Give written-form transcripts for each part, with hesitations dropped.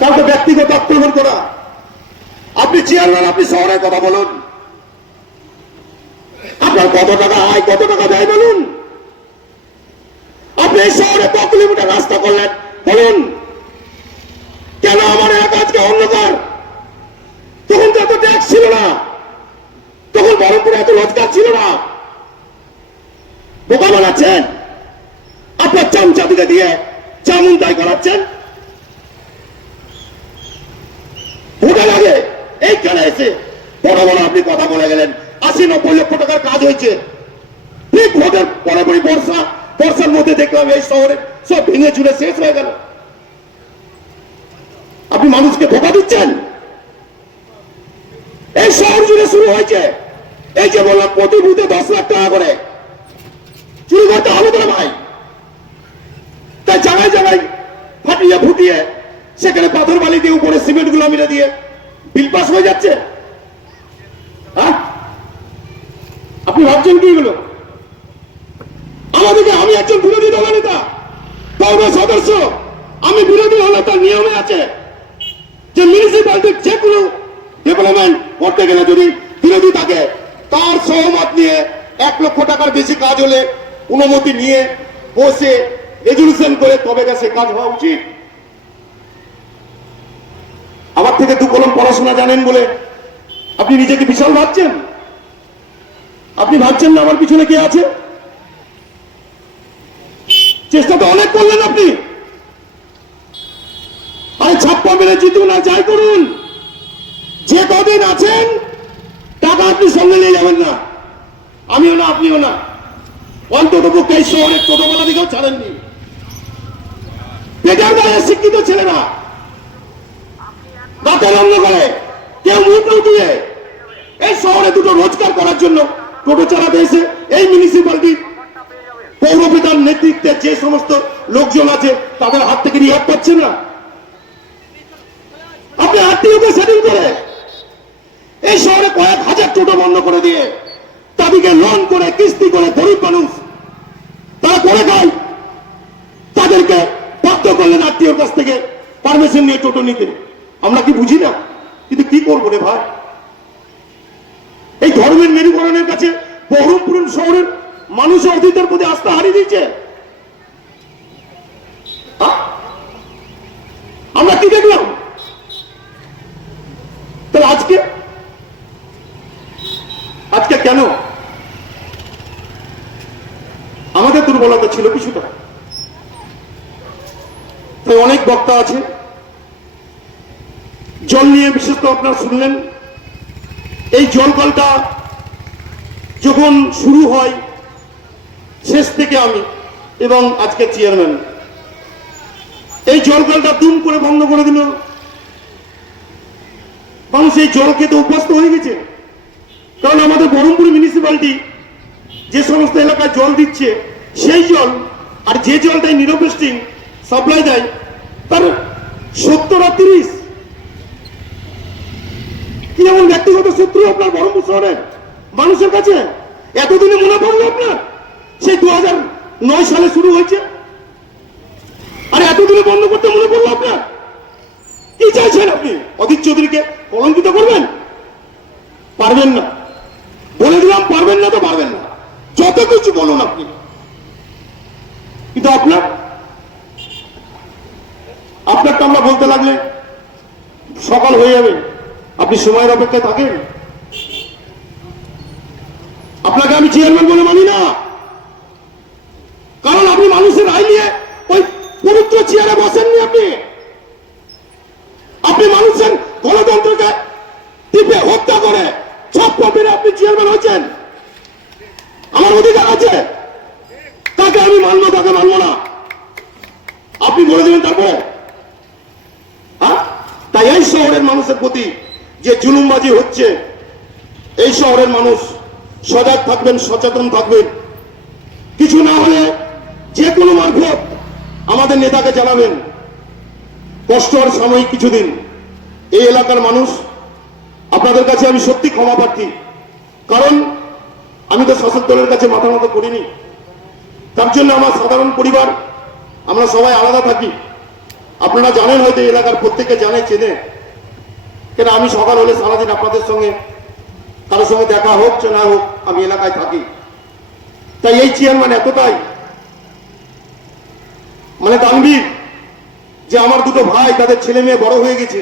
কাউকে ব্যক্তিগত আক্রমণ করা। আপনি চেয়ারম্যান, আপনি শহরের কথা বলুন, আপনার কত টাকা আয়, কত টাকা ব্যয় বলুন। আপনি এই শহরে ক কিলোমিটার রাস্তা করলেন বলুন। কেন আমার এলাকা আজকে অন্ধকার? তখন তো এত ট্যাক্স ছিল না, তখন বহরমপুরে এত রোজগার ছিল না। বোকা বানাচ্ছেন, আপনার চামচাদিকে দিয়ে চামুন তাই করাচ্ছেন। ভোটার আগে এইখানে এসে বড় বড় আপনি কথা বলে গেলেন 80-90 লক্ষ টাকার কাজ হয়েছে। ঠিক ভোটের পরপরই বর্ষার মধ্যে দেখলাম এই শহরে সব ভেঙে চুরে শেষ হয়ে গেল। আপনি মানুষকে ধোকা দিচ্ছেন। এই শহর জুড়ে শুরু হয়েছে, এই যে বললাম প্রতি বুথে 10 লাখ টাকা করে চুরি করতে হবে তো ভাই। তাই জায়গায় জায়গায় ফাটিয়ে ফুটিয়ে সেখানে পাথর বালি দিয়ে উপরে সিমেন্ট গুলো মিলে দিয়ে বিল পাস হয়ে যাচ্ছে। হ্যাঁ, আপনি ভাবছেন কি গুলো? আমাদেরকে, আমি একজন বিরোধী দল নেতা, পৌর সদস্য, আমি বিরোধী হলে তার নিয়মে আছে যে মিউনিসিপ্যালিটির যে কোনো ডেভেলপমেন্ট করতে গেলে যদি বিরোধী থাকে তার সহমত নিয়ে 1 লক্ষ টাকার বেশি কাজ হলে অনুমতি নিয়ে বসে রেজলিউশন করে তবে সে কাজ হওয়া উচিত। আমার থেকে 2 কলম পড়াশোনা জানেন বলে আপনি নিজেকে বিশাল ভাবছেন? আপনি ভাবছেন না আমার পিছনে কে আছে? চেষ্টা তো অনেক করলেন আপনি। আরে ছাপ্পা মেরে জিতুন আর যাই করুন, যে কদিন আছেন টাকা আপনি সঙ্গে নিয়ে যাবেন না, আমিও না, আপনিও না। অন্তত পক্ষে এই শহরের টোটোবেলা দিকেও ছাড়েননি। পেটার গায়ে শিক্ষিত ছেলেরা রাতের অন্ধকারে কেউ মুখ উঠিয়ে এই শহরে দুটো রোজগার করার জন্য টোটো চালাতে এসে এই মিউনিসিপ্যালিটি পৌরপিতার নেতৃত্বে যে সমস্ত লোকজন আছে তাদের হাত থেকে রিহাব পাচ্ছেন না। আপনি আত্মীয়কে সেটিং করে এই শহরে কয়েক হাজার টোটো বন্ধ করে দিয়ে তাদেরকে লোন করে কিস্তি করে গরিব মানুষ তারা করে খায়, তাদেরকে বাধ্য করলেন আত্মীয়র কাছ থেকে পারমিশন নিয়ে টোটো নিতে। আমরা কি বুঝি না? কিন্তু কি করবো রে ভাই? এই ধর্মের মেরুকরণের কাছে বহরমপুর শহরের মানুষ অতীতের প্রতি আস্থা হারিয়ে দিয়েছে। আমরা কি দেখলাম? তাহলে আজকে কেন আমাদের দুর্বলতা ছিল কিছুটা? তাই অনেক বক্তা আছে জল নিয়ে, বিশেষ করে আপনারা শুনলেন এই জল কলটা যখন শুরু হয় শেষ থেকে আমি এবং আজকে চেয়ারম্যান এই জল কলটা দুম করে বন্ধ করে দিল। মানুষ এই জল খেতে অভ্যস্ত হয়ে গেছে। কারণ আমাদের বহরমপুর মিউনিসিপ্যালিটি যে সমস্ত এলাকায় জল দিচ্ছে সেই জল আর যে জলটাই নিরপেষ্টিং সাপ্লাই দেয় তার 70 আর 30। কি এমন ব্যক্তিগত শত্রু আপনার বহরমপুর শহরের মানুষের কাছে? এতদিনে মনে পড়লো আপনার? সেই 2009 সালে শুরু হয়েছে, আর এতদিনে বন্ধ করতে মনে পড়লো আপনার? কি চাইছেন আপনি? অধীর চৌধুরীকে কলঙ্কিত করবেন? পারবেন না, বলে দিলাম, পারবেন না তো পারবেন না, যত কিছু বলুন আপনি। কিন্তু আপনারটা আমরা বলতে লাগলে সকাল হয়ে যাবে, আপনি সময়ের অপেক্ষায় থাকেন। আপনাকে আমি চেয়ারম্যান বলে মানি না, কারণ আপনি মানুষের রায় নিয়ে ওই পবিত্র চেয়ারে বসেননি। আপনি মানুষের গণতন্ত্রকে টিপে হত্যা করে ছাপ্পা মেরে আপনি চেয়ারম্যান হয়েছেন। আমার অধিকার আছে, তাকে আমি মানবো, তাকে মানবো না, আপনি বলে দেবেন তারপরে। হ্যাঁ, তাই এই শহরের মানুষের প্রতি যে জুলুমবাজি হচ্ছে, এই শহরের মানুষ সজাগ থাকবেন, সচেতন থাকবেন। কিছু না হলে যে কোনো মারফত আমাদের নেতাকে জানাবেন। কষ্ট আর সাময়িক কিছুদিন। এই এলাকার মানুষ আপনাদের কাছে আমি সত্যি ক্ষমা প্রার্থী, কারণ আমি তো শাসক দলের কাছে মাথা নত করিনি। তার জন্য আমার সাধারণ পরিবার, আমরা সবাই আলাদা থাকি। আপনারা জানেন হয়তো এই এলাকার প্রত্যেকে জানে চেনে, কেন আমি সকাল হলে সারাদিন আপনাদের সঙ্গে কারোর সঙ্গে দেখা হোক যে না হোক আমি এলাকায় থাকি। তাই এই চেয়ারম্যান এতটাই মানে দানবীর যে আমার দুটো ভাই তাদের ছেলে মেয়ে বড় হয়ে গেছে।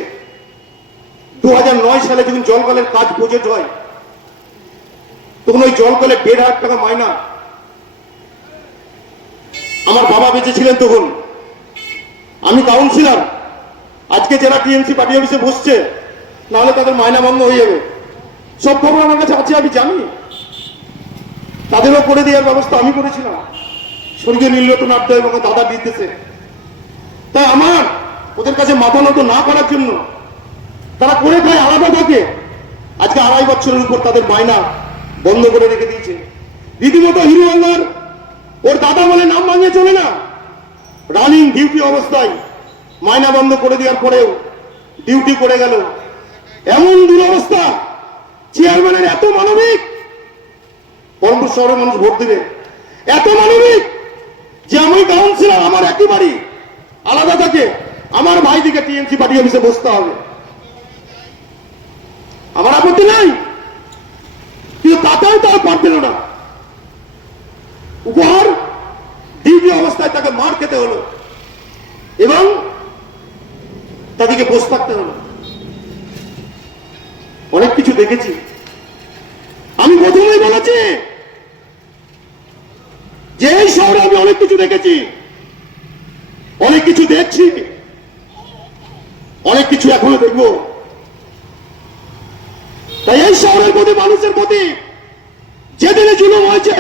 2009 সালে যখন জলকলের কাজ প্রজেক্ট হয় তখন ওই জলকলে 1,500 টাকা মাইনা। আমার বাবা বেঁচে ছিলেন তখন, আমি কাউন্সিলর। আজকে যারা টিএমসি পার্টি অফিসে বসছে নাহলে তাদের মাইনা বন্ধ হয়ে যাবে, সব খবর আমার কাছে আছে, আমি জানি। তাদেরও করে দেওয়ার ব্যবস্থা আমি করেছিলাম স্বর্গীয় নীলরতন আড্ডা এবং দাদার নির্দেশে। তাই আমার ওদের কাছে মাথা নত না করার জন্য তারা করে খায়, আলাদা থাকে। আজকে 2.5 বছরের উপর তাদের মাইনা বন্ধ করে রেখে দিয়েছে। রীতিমতো হিরো আঙ্গার ওর দাদা বলে নাম ভাঙিয়ে চলে না, রানিং ডিউটি অবস্থায় মাইনা বন্ধ করে দেওয়ার পরেও ডিউটি করে গেল। এমন দুরবস্থা, চেয়ারম্যানের এত মানবিক, বহরমপুর শহরের মানুষ ভোট দেবে, এত মানবিক যে আমি কাউন্সিলর, আমার একই বাড়ি, আলাদা থাকে, আমার ভাই দিকে টিএমসি পার্টি অফিসে বসতে হবে, আমার আপত্তি নাই, কিন্তু তাতেও তার পারতেন না। উপহার ডিউটি অবস্থায় তাকে মার খেতে হলো এবং তাদেরকে বসে থাকতে হলো। অনেক কিছু দেখেছি, আমি প্রথমেই বলেছি যে এই শহরে আমি অনেক কিছু দেখেছি, অনেক কিছু দেখছি, অনেক কিছু এখনো দেখব। তাই এই শহরের প্রতি, মানুষের প্রতি যেদিনে জুলুম হয়েছে,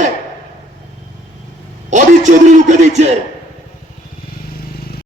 অধীর চৌধুরী রুখে দিচ্ছে।